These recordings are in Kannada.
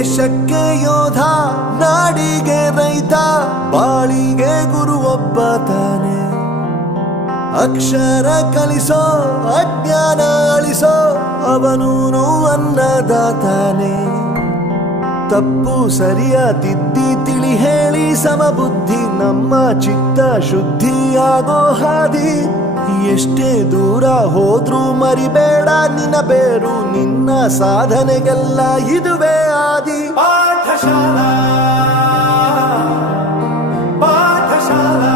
ದೇಶಕ್ಕೆ ಯೋಧ, ನಾಡಿಗೆ ರೈತ, ಬಾಳಿಗೆ ಗುರು ಒಬ್ಬ ತಾನೆ. ಅಕ್ಷರ ಕಲಿಸೋ, ಅಜ್ಞಾನ ಅಳಿಸೋ, ಅವನೂನು ಅನ್ನದಾತಾನೆ. ತಪ್ಪು ಸರಿಯ ತಿದ್ದಿ ತಿಳಿ ಹೇಳಿ ಸಮಬುದ್ಧಿ, ನಮ್ಮ ಚಿತ್ತ ಶುದ್ಧಿಯಾಗೋ ಹಾದಿ. ಎಷ್ಟೇ ದೂರ ಹೋದ್ರೂ ಮರಿಬೇಡ ನಿನ್ನ ಬೇರು, ನಿನ್ನ ಸಾಧನೆಗೆಲ್ಲ ಇದುವೇ ಆದಿ. ಪಾಠಶಾಲಾ ಪಾಠಶಾಲಾ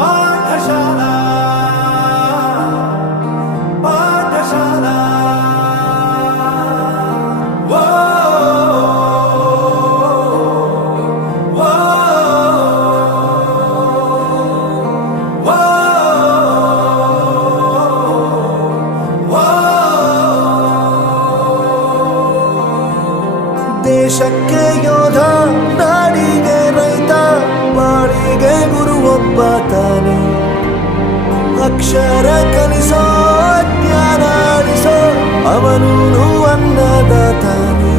ಪಾಠಶಾಲಾ ಪಾಠಶಾಲಾ. ವೋ ವೋ ವೋ ವೋ. ದೇಶಕ್ಕೆ ಯೋಧ, ನಾಡಿಗೆ ರೈತ, ಬಾಳಿಗೆ ಗುರು ಒಬ್ಬ ತಾನೆ. ಅಕ್ಷರ ಕಲಿಸೋ, ಜ್ಞಾನ ಅಳಿಸೋ, ಅವನೂನು ಅನ್ನದಾತಾನೆ.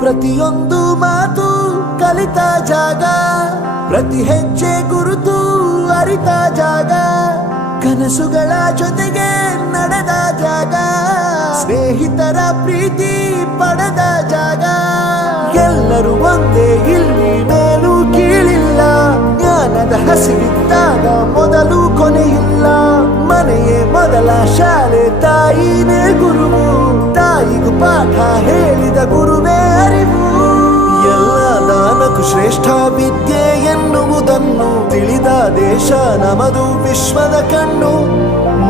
ಪ್ರತಿಯೊಂದು ಮಾತು ಕಲಿತ ಜಾಗ, ಪ್ರತಿ ಹೆಜ್ಜೆ ಗುರುತು ಅರಿತ ಜಾಗ, ಕನಸುಗಳ ಜೊತೆಗೆ ನಡೆದ ಜಾಗ, ಸ್ನೇಹಿತರ ಪ್ರೀತಿ ಪಡೆದ ಜಾಗ. ಎಲ್ಲರೂ ಒಂದೇ, ಇಲ್ಲಿ ಮೇಲೂ ಕೀಳಿಲ್ಲ, ಜ್ಞಾನದ ಹಸಿವಿದ್ದಾಗ ಮೊದಲು ಕೊನೆಯಿಲ್ಲ. ಮನೆಯೇ ಮೊದಲ ಶಾಲೆ, ತಾಯಿನೇ ಗುರುವು, ತಾಯಿಗೂ ಪಾಠ ಹೇಳಿದ ಗುರುವೇ ಅರಿವು. ಎಲ್ಲ ದಾನಕ್ಕೂ ಶ್ರೇಷ್ಠ ವಿದ್ಯೆ ಎನ್ನುವುದನ್ನು ತಿಳಿದ ದೇಶ ನಮದು, ವಿಶ್ವದ ಕಣ್ಣು.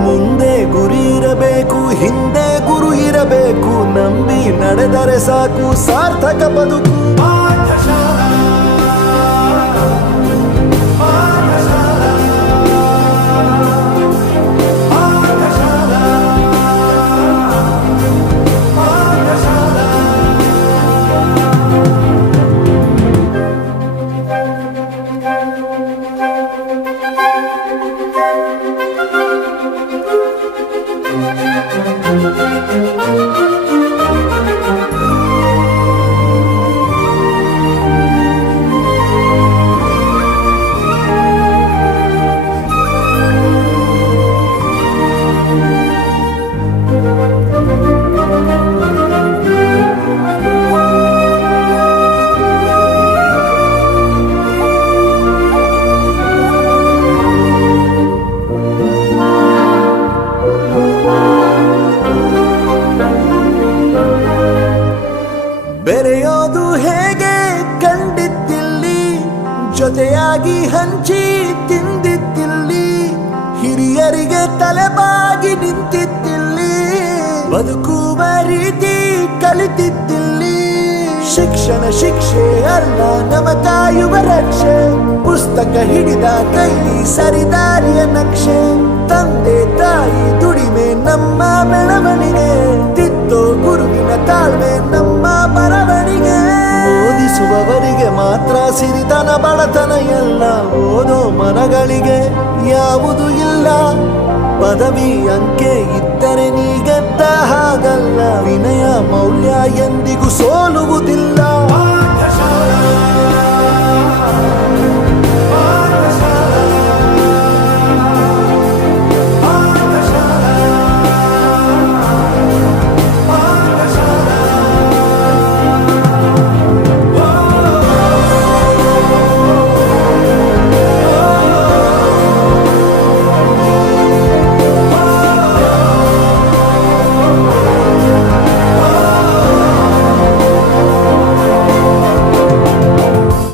ಮುಂದೆ ಗುರಿ ಇರಬೇಕು, ಹಿಂದೆ ಗುರು ಇರಬೇಕು, ನಂಬಿ ನಡೆದರೆ ಸಾಕು ಸಾರ್ಥಕ ಬದುಕು. ಪಾಠಶಾಲಾ ಪಾಠಶಾಲಾ ಪಾಠಶಾಲಾ ಪಾಠಶಾಲಾ. ಬೆರೆಯೋದು ಹೇಗೆ ಕಂಡಿದ್ದಿಲ್ಲಿ, ಜೊತೆಯಾಗಿ ಹಂಚಿ ತಿಂದಿದ್ದಿಲ್ಲಿ, ಹಿರಿಯರಿಗೆ ತಲೆಬಾಗಿ ನಿಂತಿದ್ದಿಲ್ಲಿ, ಬದುಕುವ ರೀತಿ ಕಲಿತಿದ್ದಿಲ್ಲಿ. ಶಿಕ್ಷಣ ಶಿಕ್ಷೆ ಅಲ್ಲ, ನಮ ಕಾಯುವ ರಕ್ಷೆ, ಪುಸ್ತಕ ಹಿಡಿದ ಕೈಲಿ ಸರಿದಾರಿಯ ನಕ್ಷೆ. ತಂದೆ ತಾಯಿ ದುಡಿಮೆ ನಮ್ಮ ಬೆಳವಣಿಗೆ, ತಿದ್ದೋ ಗುರುವಿನ ತಾಳ್ಮೆ ನಮ್ಮ ಬರವಣಿಗೆ. ಓದಿಸುವವರಿಗೆ ಮಾತ್ರ ಸಿರಿತನ ಬಡತನ ಎಲ್ಲ, ಓದೋ ಮನಗಳಿಗೆ ಯಾವುದು ಇಲ್ಲ. ಪದವಿ ಅಂಕೆ ಇದ್ದರೆ ನೀ ಗೆದ್ದ ಹಾಗಲ್ಲ, ವಿನಯ ಮೌಲ್ಯ ಎಂದಿಗೂ ಸೋಲುವುದಿಲ್ಲ.